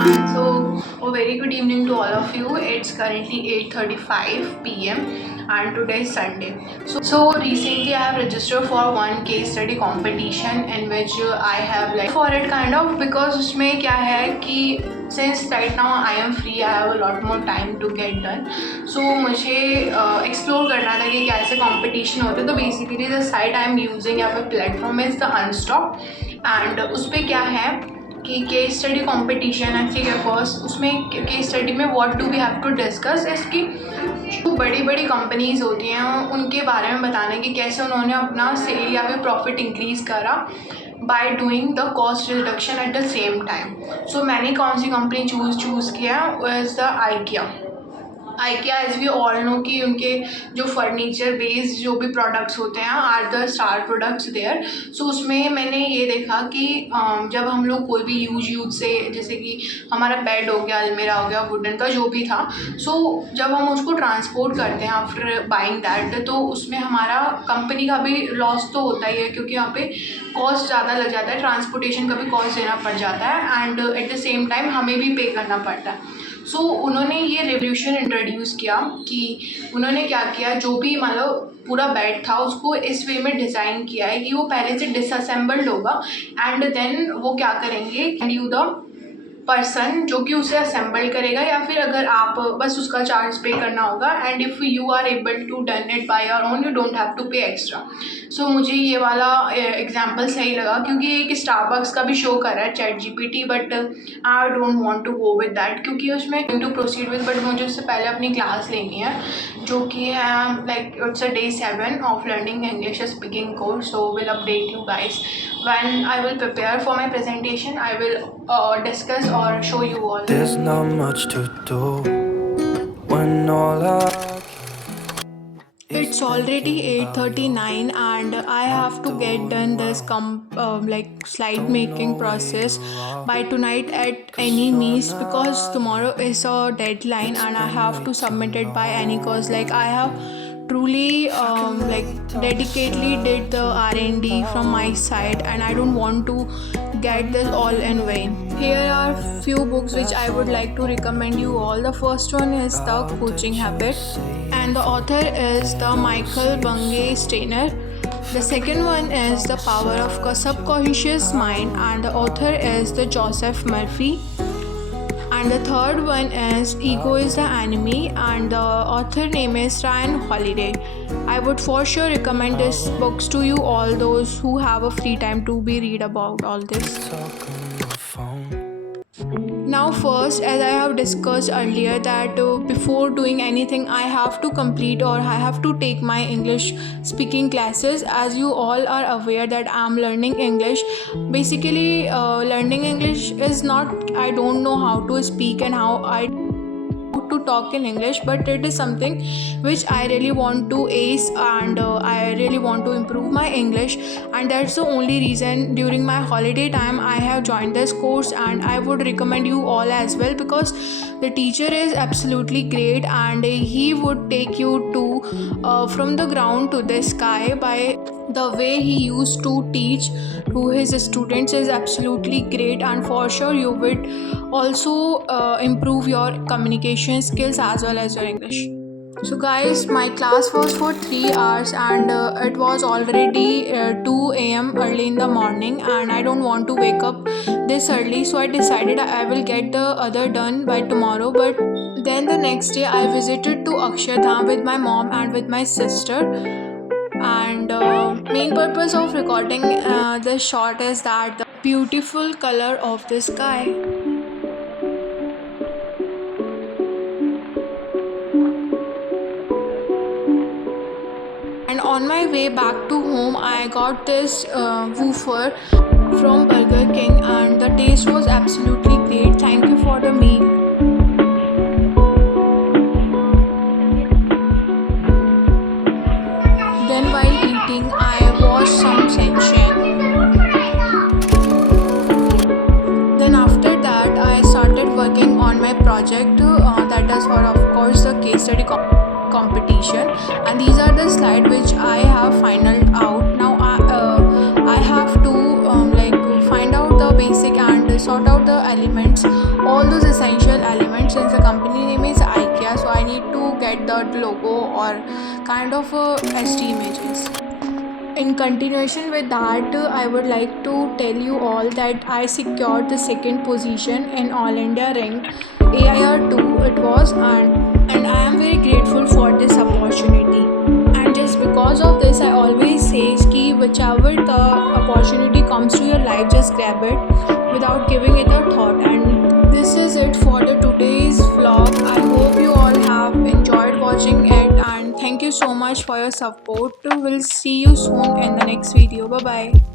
So, a very good evening to all of you. It's currently 8:35 p.m. and today is Sunday. So recently I have registered for one case study competition in which I have like for it kind of because उसमें क्या है कि since right now I am free, I have a lot more time to get done. So मुझे explore करना था कि कैसे competition होते. तो basically the site I am using या फिर platform is the Unstock and उस पर क्या है कि केस स्टडी कंपटीशन है. ठीक है, फर्स्ट उसमें केस स्टडी में what do we have to discuss इसकी जो बड़ी बड़ी कंपनीज होती हैं उनके बारे में बताना कि कैसे उन्होंने अपना सेल या फिर प्रॉफिट इंक्रीज़ करा by doing the cost reduction at the same time. So मैंने कौन सी कंपनी चूज़ किया is the IKEA as we all know कि उनके जो फर्नीचर बेस्ड जो भी प्रोडक्ट्स होते हैं are the star products there. So उसमें मैंने ये देखा कि जब हम लोग कोई भी यूज से जैसे कि हमारा बेड हो गया, अलमीरा हो गया, वुडन का जो भी था, सो जब हम उसको ट्रांसपोर्ट करते हैं आफ्टर बाइंग दैट तो उसमें हमारा कंपनी का भी लॉस तो होता ही है क्योंकि यहाँ पे कॉस्ट ज़्यादा लग जाता है, ट्रांसपोर्टेशन का भी कॉस्ट देना पड़ जाता है and eight the same time हमें भी पे करना पड़ता है. सो उन्होंने ये रेवोल्यूशन इंट्रोड्यूस किया कि उन्होंने क्या किया, जो भी मतलब पूरा बेड था उसको इस वे में डिज़ाइन किया है कि वो पहले से डिसअसेंबल्ड होगा एंड देन वो क्या करेंगे एंड यू द पर्सन जो कि उसे असेंबल करेगा या फिर अगर आप बस उसका चार्ज पे करना होगा and if you are able to done it by your own you don't have to pay extra. So मुझे ये वाला एग्जांपल सही लगा क्योंकि एक स्टारबक्स का भी शो कर रहा है chat GPT but I don't want to go with that क्योंकि उसमें टू प्रोसीड विद बट मुझे उससे पहले अपनी क्लास लेनी है जो कि है like it's a day 7 of learning English speaking course. So will update you guys when I will prepare for my presentation. I will discuss or show you all. There's not much to do when all It's already 8:39 and I have to get done this like slide making process by tonight at any means because tomorrow is a deadline and I have to submit it by any cause. Like I have truly like dedicatedly did the R&D from my side and I don't want to get this all in vain. Here are few books which I would like to recommend you all. The first one is The Coaching Habit and the author is the Michael Bungay Stainer. The second one is The Power of Subconscious Mind and the author is the Joseph Murphy. And the third one is Ego is the Enemy and the author name is Ryan Holiday. I would for sure recommend these books to you all those who have a free time to be read about all this. Now first, as I have discussed earlier that before doing anything I have to complete or I have to take my English speaking classes. As you all are aware that I am learning English. Basically learning English is not I don't know how to speak and how I to talk in English, but it is something which I really want to ace and I really want to improve my English, and that's the only reason during my holiday time I have joined this course and I would recommend you all as well because the teacher is absolutely great and he would take you to from the ground to the sky by the way he used to teach to his students is absolutely great and for sure you would also improve your communication skills as well as your English. So guys, my class was for 3 hours and it was already 2 a.m. early in the morning and I don't want to wake up this early, so I decided I will get the other done by tomorrow. But then the next day I visited to Akshardham with my mom and with my sister, and main purpose of recording this shot is that the beautiful color of the sky. And on my way back to home I got this woofer from Burger King and the taste was absolutely great. Thank you for the meal. Then while eating I watched some sunshine. Then after that I started working on my project that is for of course the case study competition, and these are the slides which I have finalized out. Now I have to like find out the basic and sort out the elements all those essential elements. Since the company name is IKEA, so I need to get that logo or kind of SD images. In continuation with that, I would like to tell you all that I secured the second position in All India Rank AIR2 it was, and I am very grateful for this opportunity. And just because of this, I always say ki whichever the opportunity comes to your life, just grab it without giving it a thought. And this is it for the today's vlog. I hope you all have enjoyed watching it, and thank you so much for your support. We'll see you soon in the next video. Bye bye.